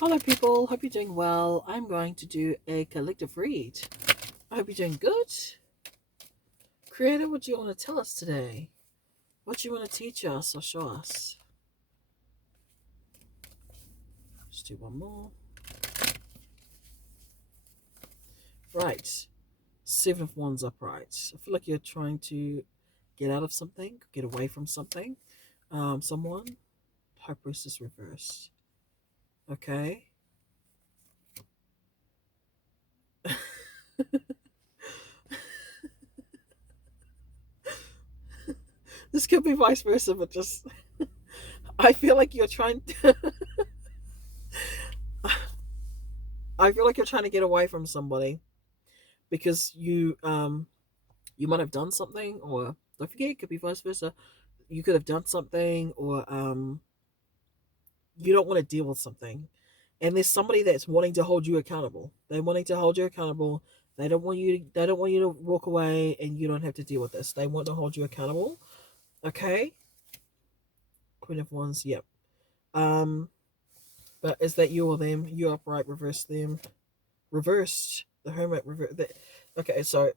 Hello, people. Hope you're doing well. I'm going to do a collective read. I hope you're doing good. Creator, what do you want to tell us today? What do you want to teach us or show us? Let's do one more. Right. Seven of Wands upright. I feel like you're trying to get out of something, get away from something. Someone. High Priestess reversed. Okay. This could be vice versa, but just I feel like you're trying to, I feel like you're trying to get away from somebody because you might have done something, or don't forget, it could be vice versa. You could have done something, or you don't want to deal with something, and there's somebody that's wanting to hold you accountable. They're wanting to hold you accountable. They don't want you. They don't want you to walk away, and you don't have to deal with this. They want to hold you accountable. Okay, Queen of Wands. Yep. Um, but is that you or them? You upright, reverse them, reversed. The Hermit reverse. Okay, so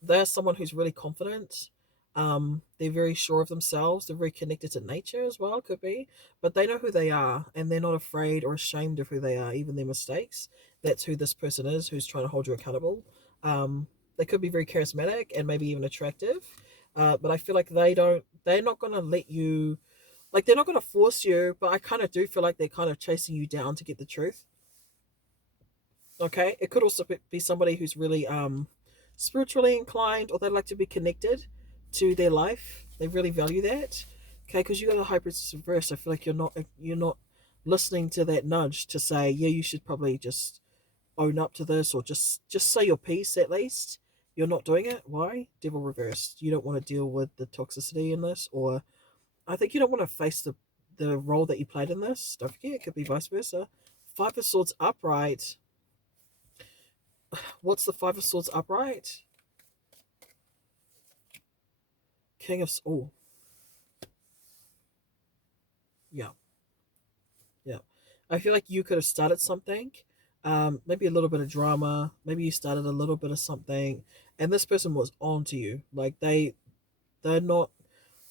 they're someone who's really confident. They're very sure of themselves. They're very connected to nature as well, could be. But they know who they are, and they're not afraid or ashamed of who they are, even their mistakes. That's who this person is who's trying to hold you accountable. They could be very charismatic and maybe even attractive. But I feel like they're not going to let you, like, they're not going to force you, but I kind of do feel like they're kind of chasing you down to get the truth. Okay, it could also be somebody who's really spiritually inclined, or they like to be connected to their life. They really value that. Okay, because you got a hybrid reverse. I feel like you're not listening to that nudge to say, yeah, you should probably just own up to this, or just say your piece at least. You're not doing it. Why? Devil reversed. You don't want to deal with the toxicity in this, or I think you don't want to face the role that you played in this. Don't forget, it could be vice versa. Five of Swords upright. What's the Five of Swords upright? King of oh yeah, yeah. I feel like you could have started something, maybe a little bit of drama. Maybe you started a little bit of something, and this person was on to you. Like they're not.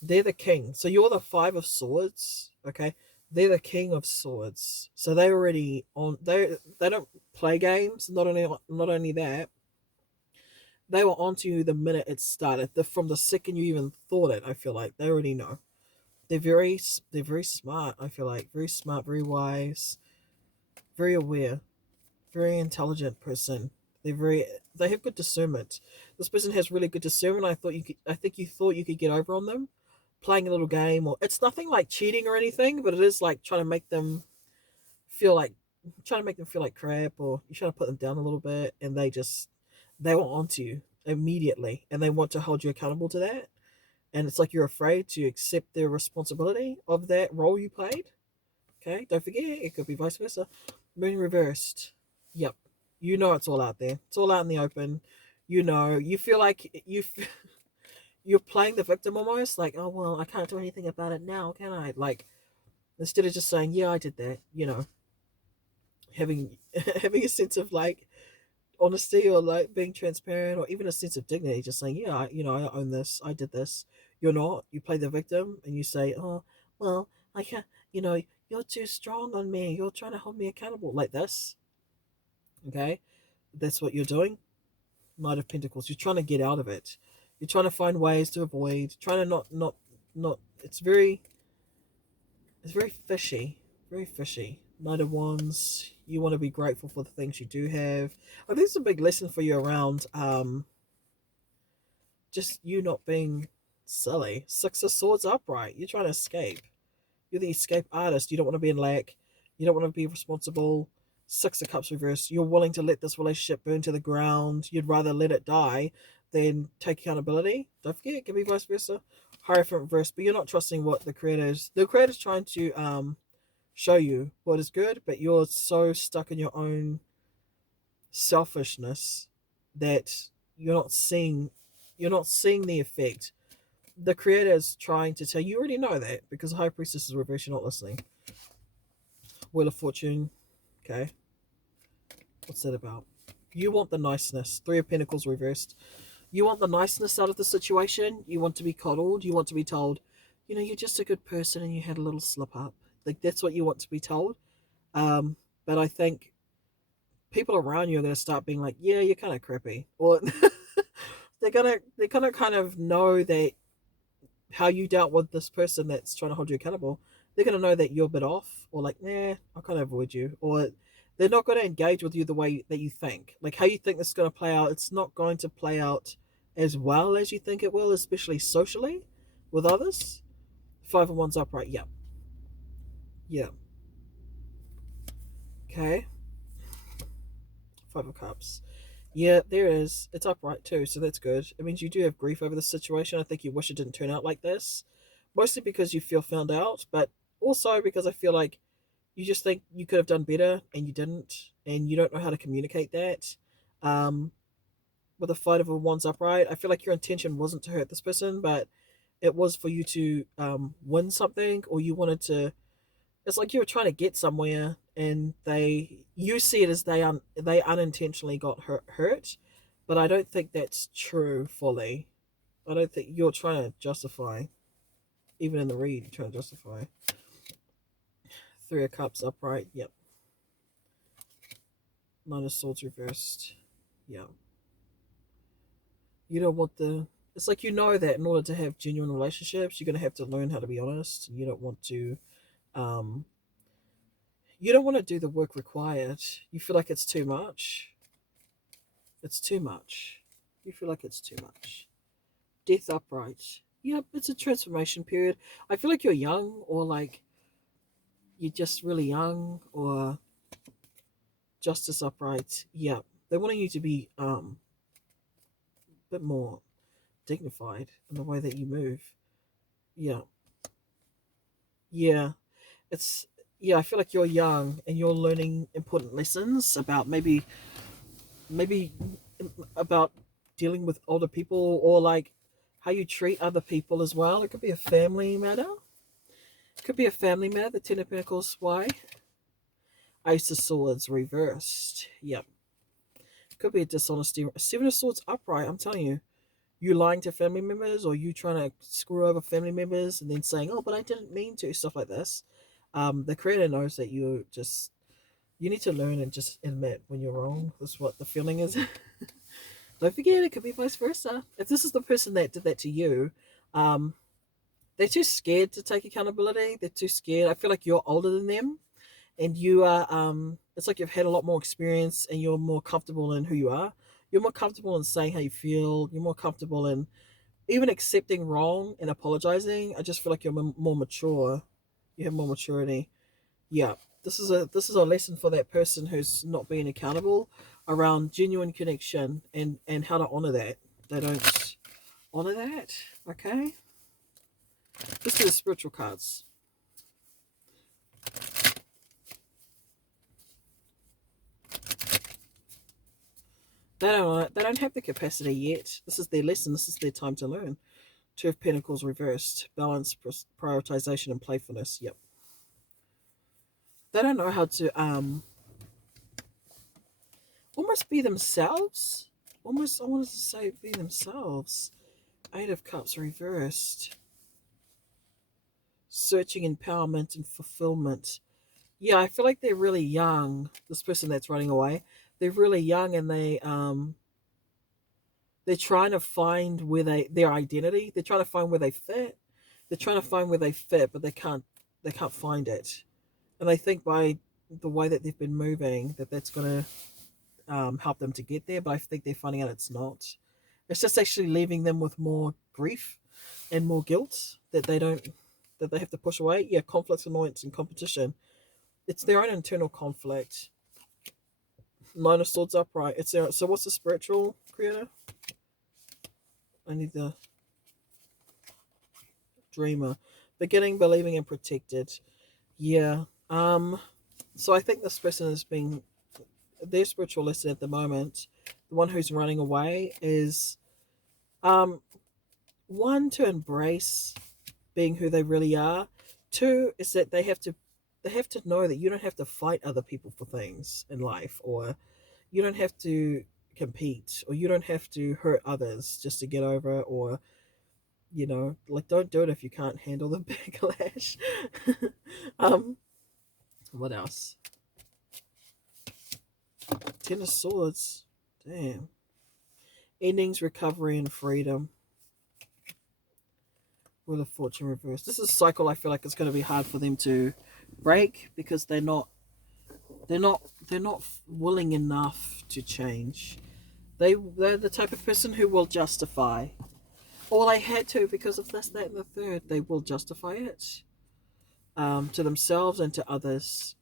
They're the king. So you're the Five of Swords. Okay, they're the King of Swords. So they already on. They don't play games. Not only that, they were onto you the minute it started. From the second you even thought it. I feel like they already know. They're very smart. I feel like very smart, very wise, very aware, very intelligent person. They have good discernment. This person has really good discernment. I think you thought you could get over on them playing a little game, or it's nothing like cheating or anything, but it is like feel like trying to make them feel like crap, or you trying to put them down a little bit, and they want onto you immediately, and they want to hold you accountable to that. And it's like you're afraid to accept the responsibility of that role you played. Okay, don't forget, it could be vice versa. Moon reversed. Yep, you know it's all out there. It's all out in the open. You feel like you're playing the victim almost. Like, oh well, I can't do anything about it now, can I? Like, instead of just saying, yeah, I did that. Having having a sense of like honesty, or like being transparent, or even a sense of dignity, just saying, yeah, I own this, I did this. You're not. You play the victim and you say, oh well, I can't. You're too strong on me, you're trying to hold me accountable, like this. Okay, that's what you're doing. Knight of Pentacles, you're trying to get out of it. You're trying to find ways to avoid, trying to not it's very fishy, very fishy. Knight of Wands, you want to be grateful for the things you do have. I think it's a big lesson for you around just you not being silly. Six of Swords upright. You're trying to escape. You're the escape artist. You don't want to be in lack. You don't want to be responsible. Six of Cups reverse. You're willing to let this relationship burn to the ground. You'd rather let it die than take accountability. Don't forget, it can be vice versa. Hierophant reverse, but you're not trusting what the creator's trying to show you what is good, but you're so stuck in your own selfishness that you're not seeing the effect. The creator is trying to tell you. You already know that because High Priestess is reverse. You're not listening. Wheel of Fortune. Okay, what's that about? You want the niceness. Three of Pentacles reversed. You want the niceness out of the situation. You want to be coddled. You want to be told, you know, you're just a good person and you had a little slip up. Like, that's what you want to be told. But I think people around you are going to start being like, yeah, you're kind of crappy. Or they're gonna kind of know that how you dealt with this person that's trying to hold you accountable. They're gonna know that you're a bit off, or like, nah, I'll kind of avoid you, or they're not going to engage with you the way that you think. Like how you think this is going to play out, it's not going to play out as well as you think it will, especially socially with others. Five of Wands upright. Yeah. Yeah. Okay. Five of Cups. Yeah, there it is. It's upright too, so that's good. It means you do have grief over the situation. I think you wish it didn't turn out like this. Mostly because you feel found out, but also because I feel like you just think you could have done better and you didn't, and you don't know how to communicate that. Um, with a Fight of a Wands upright, I feel like your intention wasn't to hurt this person, but it was for you to win something, or you wanted to. It's like you were trying to get somewhere, and you see it as they unintentionally got hurt, but I don't think that's true fully. I don't think you're trying to justify, even in the read, you're trying to justify. Three of Cups upright. Yep. Nine of Swords reversed. Yeah. You don't want the. It's like you know that in order to have genuine relationships, you're gonna have to learn how to be honest. You don't want to. Um, you don't want to do the work required. You feel like it's too much. It's too much. You feel like it's too much. Death upright. Yep, it's a transformation period. I feel like you're young, or like you're just really young, or Justice upright. Yep, they're wanting you to be a bit more dignified in the way that you move. Yeah, yeah. It's yeah. I feel like you're young and you're learning important lessons about maybe about dealing with older people, or like how you treat other people as well. It could be a family matter. It could be a family matter. The Ten of Pentacles. Why? Ace of Swords reversed. Yep. Could be a dishonesty. Seven of Swords upright. I'm telling you. You lying to family members, or you trying to screw over family members and then saying, oh, but I didn't mean to, stuff like this. The creator knows that you need to learn and just admit when you're wrong. That's what the feeling is. Don't forget, it could be vice versa. If this is the person that did that to you, um, they're too scared to take accountability. They're too scared. I feel like you're older than them, and you are. It's like you've had a lot more experience, and you're more comfortable in who you are. You're more comfortable in saying how you feel. You're more comfortable in even accepting wrong and apologizing. I just feel like you're more mature. You have more maturity. Yeah, this is a lesson for that person who's not being accountable around genuine connection and how to honor that. They don't honor that. Okay, let's do the spiritual cards. They don't have the capacity yet. This is their lesson. This is their time to learn. Two of Pentacles reversed. Balance, prioritization, and playfulness. Yep. They don't know how to almost be themselves. Almost, I wanted to say be themselves. Eight of Cups reversed. Searching empowerment and fulfillment. Yeah, I feel like they're really young. This person that's running away, they're really young, and they're trying to find their identity. They're trying to find where they fit. They're trying to find where they fit, but they can't find it. And they think by the way that they've been moving that's going to help them to get there. But I think they're finding out it's not. It's just actually leaving them with more grief and more guilt that they have to push away. Yeah, conflict, annoyance, and competition. It's their own internal conflict. Nine of Swords upright. It's there. So what's the spiritual creator? I need the dreamer. Beginning, believing, and protected. Yeah. So I think this person is being their spiritual lesson at the moment. The one who's running away is one, to embrace being who they really are. Two is that they have to they have to know that you don't have to fight other people for things in life, or you don't have to compete, or you don't have to hurt others just to get over it, or like, don't do it if you can't handle the backlash. um, what else? Ten of Swords. Damn. Endings, recovery, and freedom. With a Fortune reverse. This is a cycle I feel like it's going to be hard for them to break, because they're not willing enough to change. They're the type of person who will justify. Well, they had to because of this, that, and the third. They will justify it, to themselves and to others.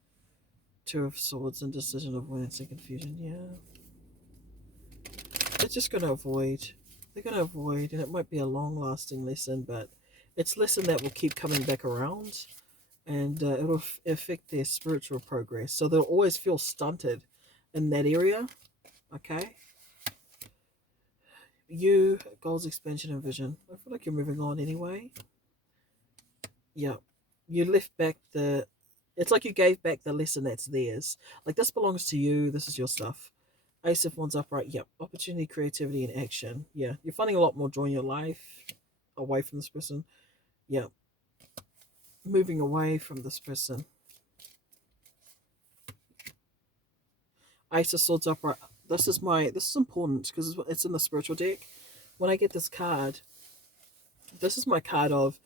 Two of Swords, indecision, avoidance, and confusion. Yeah, they're just going to avoid. They're going to avoid, and it might be a long-lasting lesson, but it's a lesson that will keep coming back around, and it'll affect their spiritual progress. So they'll always feel stunted in that area. Okay. You, goals, expansion, and vision. I feel like you're moving on anyway. Yeah. You left back the. It's like you gave back the lesson that's theirs. Like, this belongs to you. This is your stuff. Ace of Wands upright. Yep. Opportunity, creativity, and action. Yeah. You're finding a lot more joy in your life away from this person. Yeah. Moving away from this person. Ace of Swords upright. This is important because it's in the spiritual deck. When I get this card, this is my card of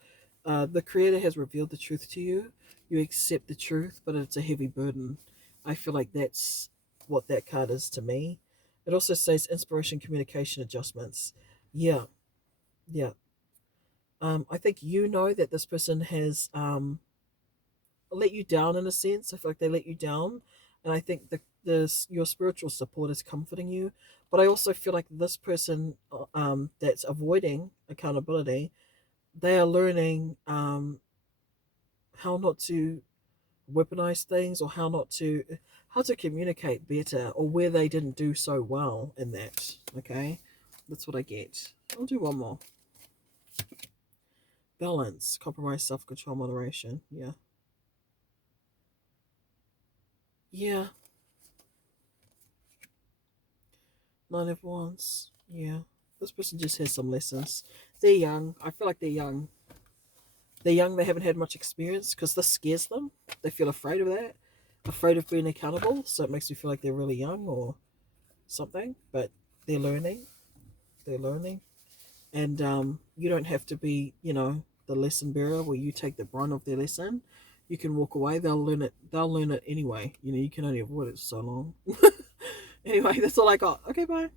the Creator has revealed the truth to you. You accept the truth, but it's a heavy burden. I feel like that's what that card is to me. It also says inspiration, communication, adjustments. Yeah, yeah. I think you know that this person has let you down in a sense. I feel like they let you down, and I think your spiritual support is comforting you. But I also feel like this person that's avoiding accountability, they are learning how not to weaponize things, or how to communicate better, or where they didn't do so well in that. Okay, that's what I get. I'll do one more. Balance, compromise, self-control, moderation. Yeah, yeah. Nine of Wands. Yeah, this person just has some lessons. They're young. I feel like they're young. They're young. They haven't had much experience, because this scares them. They feel afraid of that, afraid of being accountable. So it makes me feel like they're really young or something. But they're learning. They're learning. And you don't have to be, the lesson bearer where you take the brunt of their lesson. You can walk away. They'll learn it anyway. You can only avoid it so long. Anyway, that's all I got. Okay, bye.